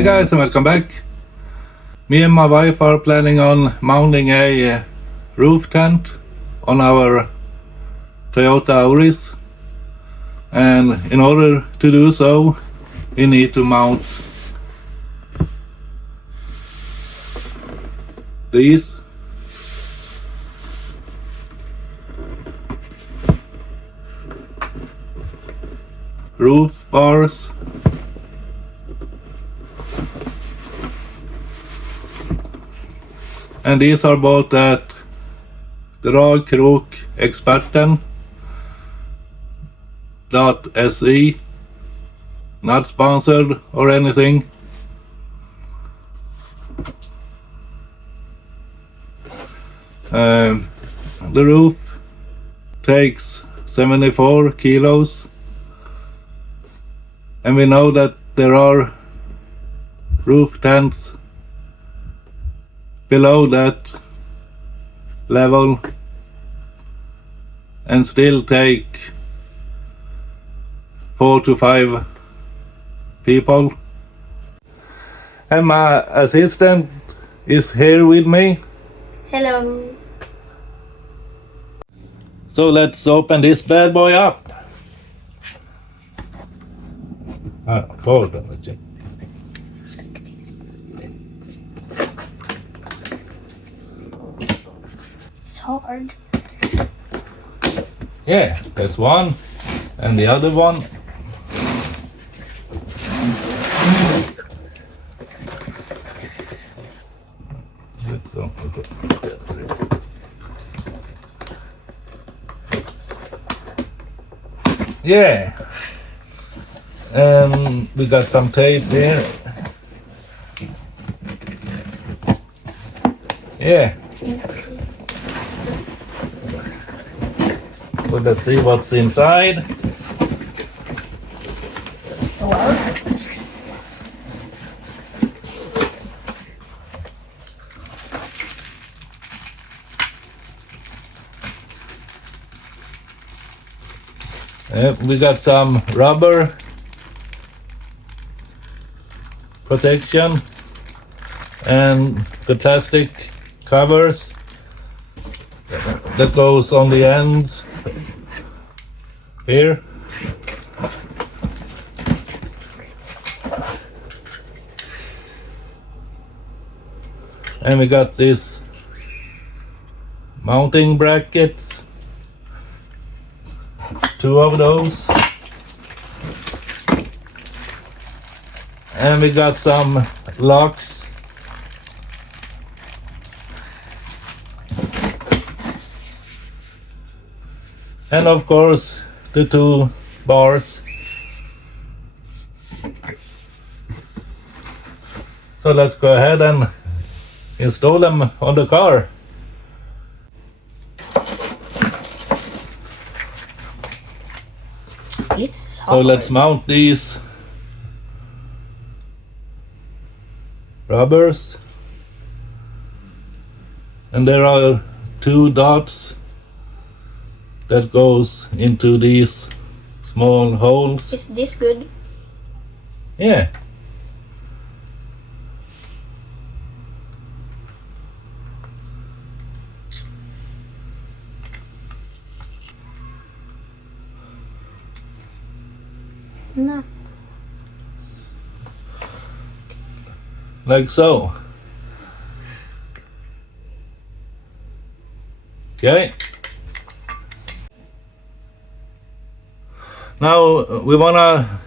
Hey guys, and welcome back. Me and my wife are planning on mounting a roof tent on our Toyota Auris, and in order to do so we need to mount these roof bars. And these are bought at dragkrokexperten.se, not sponsored or anything. The roof takes 74 kilos, and we know that there are roof tents below that level and still take 4 to 5 people. And my assistant is here with me. Hello. So let's open this bad boy up. Hold on, let's see. It's hard. Yeah, that's one, and the other one. Yeah, and we got some tape here. Yeah. Well, let's see what's inside. We got some rubber protection and the plastic covers that goes on the ends here. And we got this mounting brackets, 2 of those. And we got some locks. And of course the 2 bars. So let's go ahead and install them on the car. It's hard. So let's mount these rubbers, and there are 2 dots that goes into these small holes. Is this good? Yeah. No. Like so. Okay. Now we wanna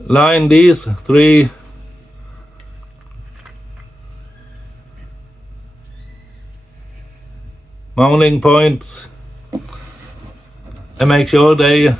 line these 3 mounting points and make sure they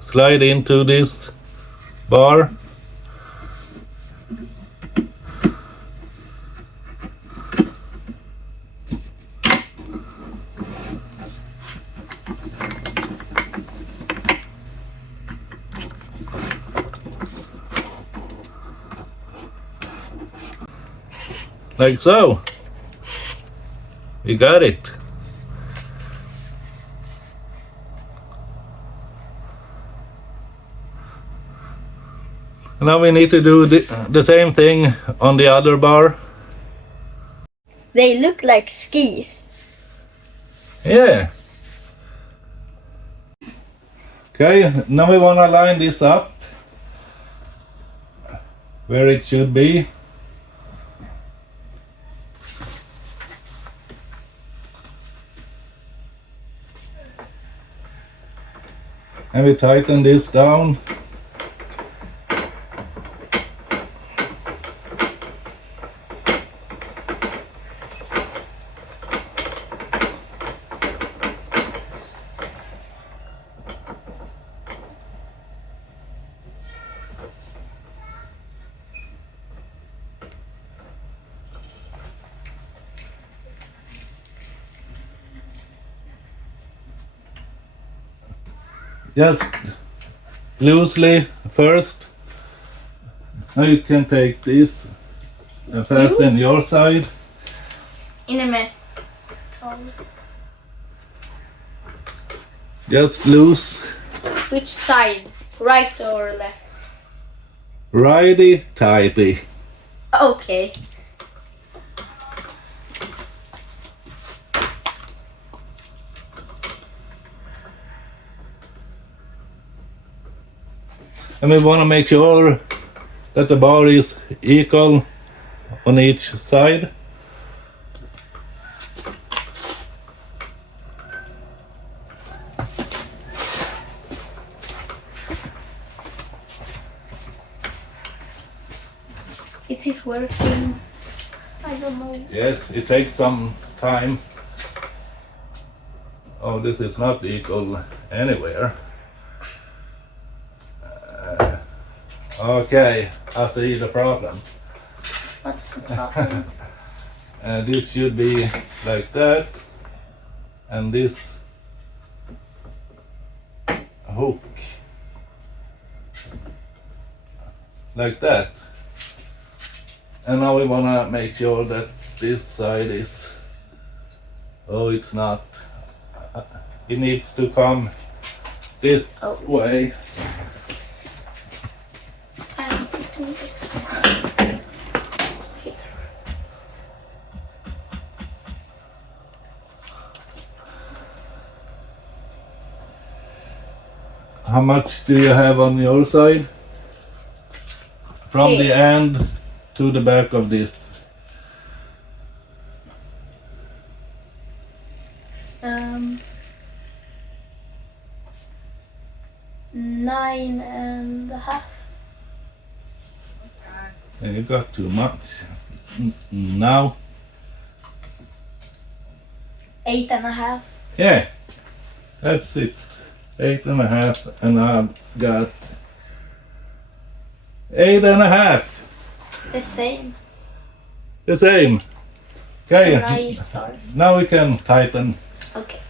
slide into this bar. Like so. We got it. Now we need to do the same thing on the other bar. They look like skis. Yeah. Okay, now we want to line this up where it should be. And we tighten this down. Just loosely first. Now you can take this and fasten your side. In a minute. Just loose. Which side? Right or left? Righty tighty. Okay. And we want to make sure that the bar is equal on each side. Is it working? I don't know. Yes, it takes some time. Oh, this is not equal anywhere. Okay, I see the problem. What's the problem? This should be like that, and this hook like that. And now we want to make sure that this side is, oh, it's not, it needs to come this way. I'm putting this here. How much do you have on your side? From Here. the end to the back of this. 9.5. And you got too much. Now, 8.5. yeah, that's it. 8.5, and I've got 8.5. The same. The same. Okay, Can I start? now we can tighten. Okay.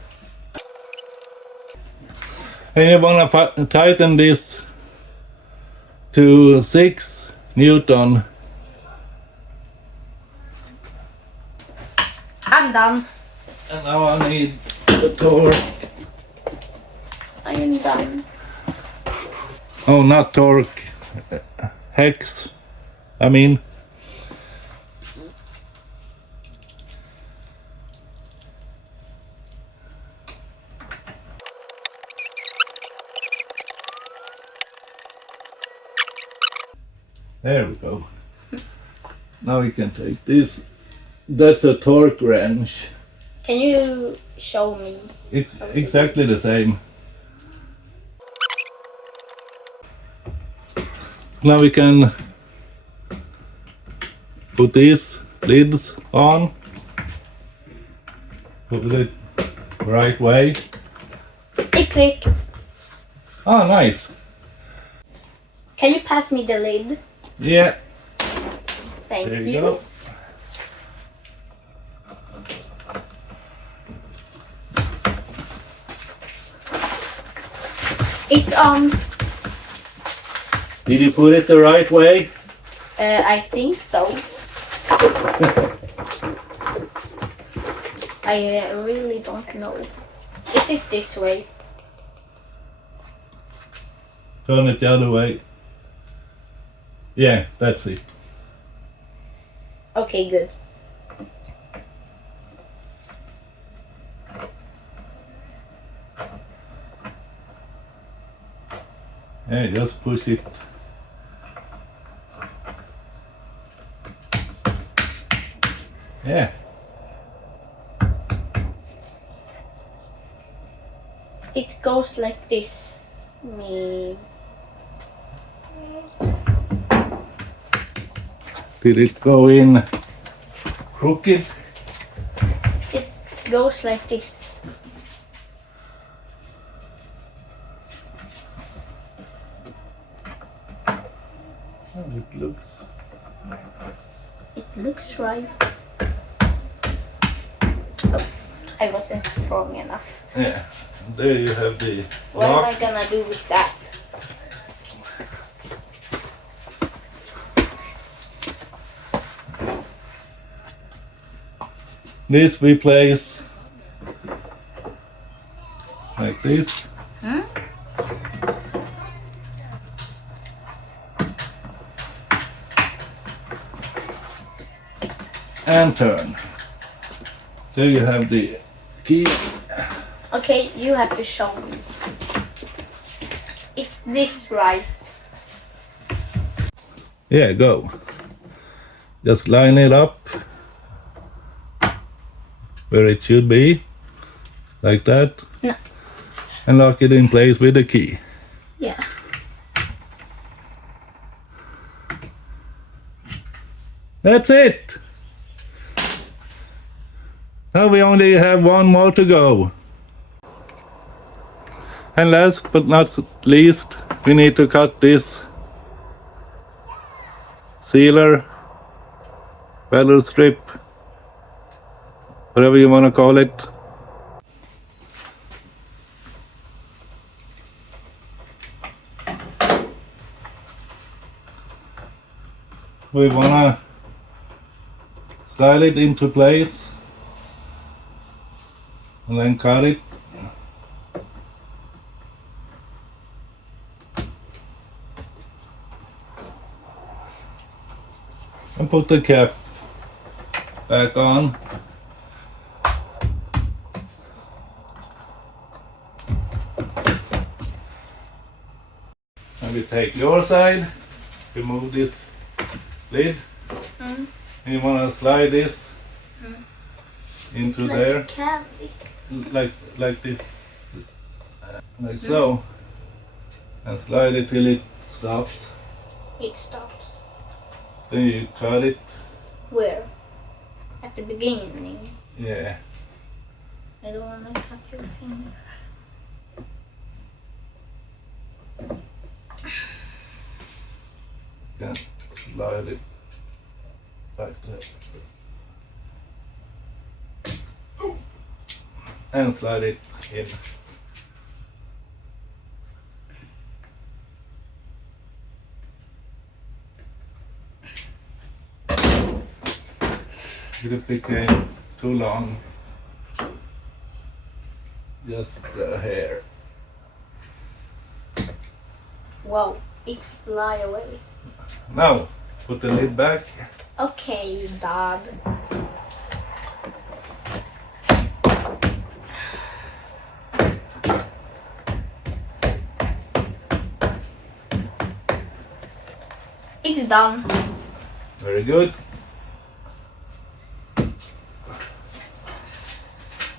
And you want to tighten this to 6 Newton. I'm done. And now I need the torque. I am done. Oh, not torque. Hex. I mean. There we go. Now we can take this. That's a torque wrench. Can you show me? It's exactly the same. Now we can put these lids on. Put it right way. It click. Oh, nice. Can you pass me the lid? Yeah. Thank There you. you go. It's on. Did you put it the right way? I think so. I really don't know. Is it this way? Turn it the other way. Yeah, that's it. Okay, good. Yeah, just push it. Yeah. It goes like this. Me. Did it go in crooked? It goes like this. Oh, it looks. It looks right. Oh, I wasn't strong enough. Yeah. There you have the What am I lock. gonna do with that? This we place like this. Hmm? And turn. There you have the key. Okay, you have to show me. Is this right? Yeah, go. Just line it up where it should be, like that. No. And lock it in place with the key. Yeah. That's it. Now we only have one more to go. And last but not least, we need to cut this sealer, valve strip, whatever you want to call it. We want to slide it into place and then cut it. And put the cap back on. And we take your side, remove this lid, Mm. and you want to slide this It's into like there, a candy. like this, like so, and slide it till it stops. It stops. Then you cut it. Where? At the beginning. Yeah. I don't want to cut your finger. Can slide it like that. And slide it in. If it became too long, just the hair. Wow, it fly away. Now, put the lid back. Okay, Dad. It's done. Very good.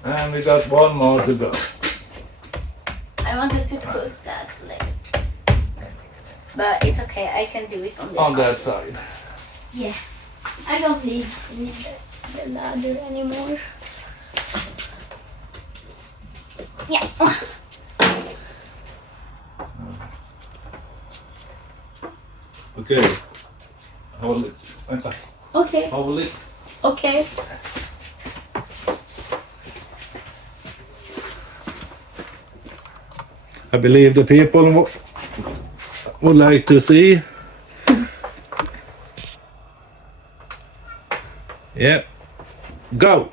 And we got one more to go. I wanted to put that leg. But it's okay, I can do it On that side. Yeah. I don't need the ladder anymore. Yeah. Okay. Hold it. Vänta. Okay. Hold it. Okay. I believe the people would like to see. Yep. Go.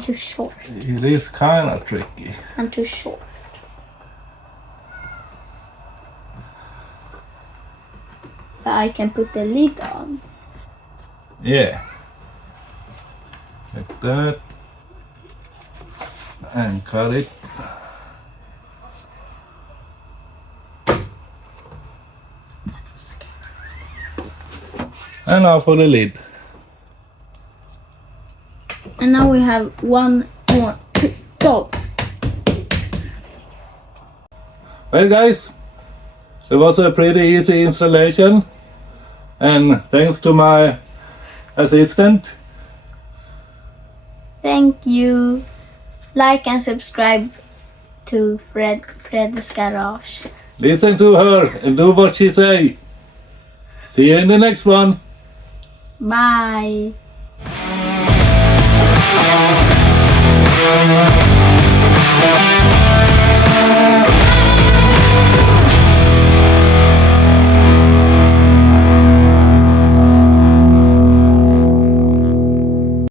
I'm too short. It is kind of tricky. I'm too short. But I can put the lid on. Yeah. Like that. And cut it. And now for the lid. And now we have 1 more to go. Well guys, it was a pretty easy installation. And thanks to my assistant. Thank you. Like and subscribe to Fred's Garage. Listen to her and do what she say. See you in the next one. Bye.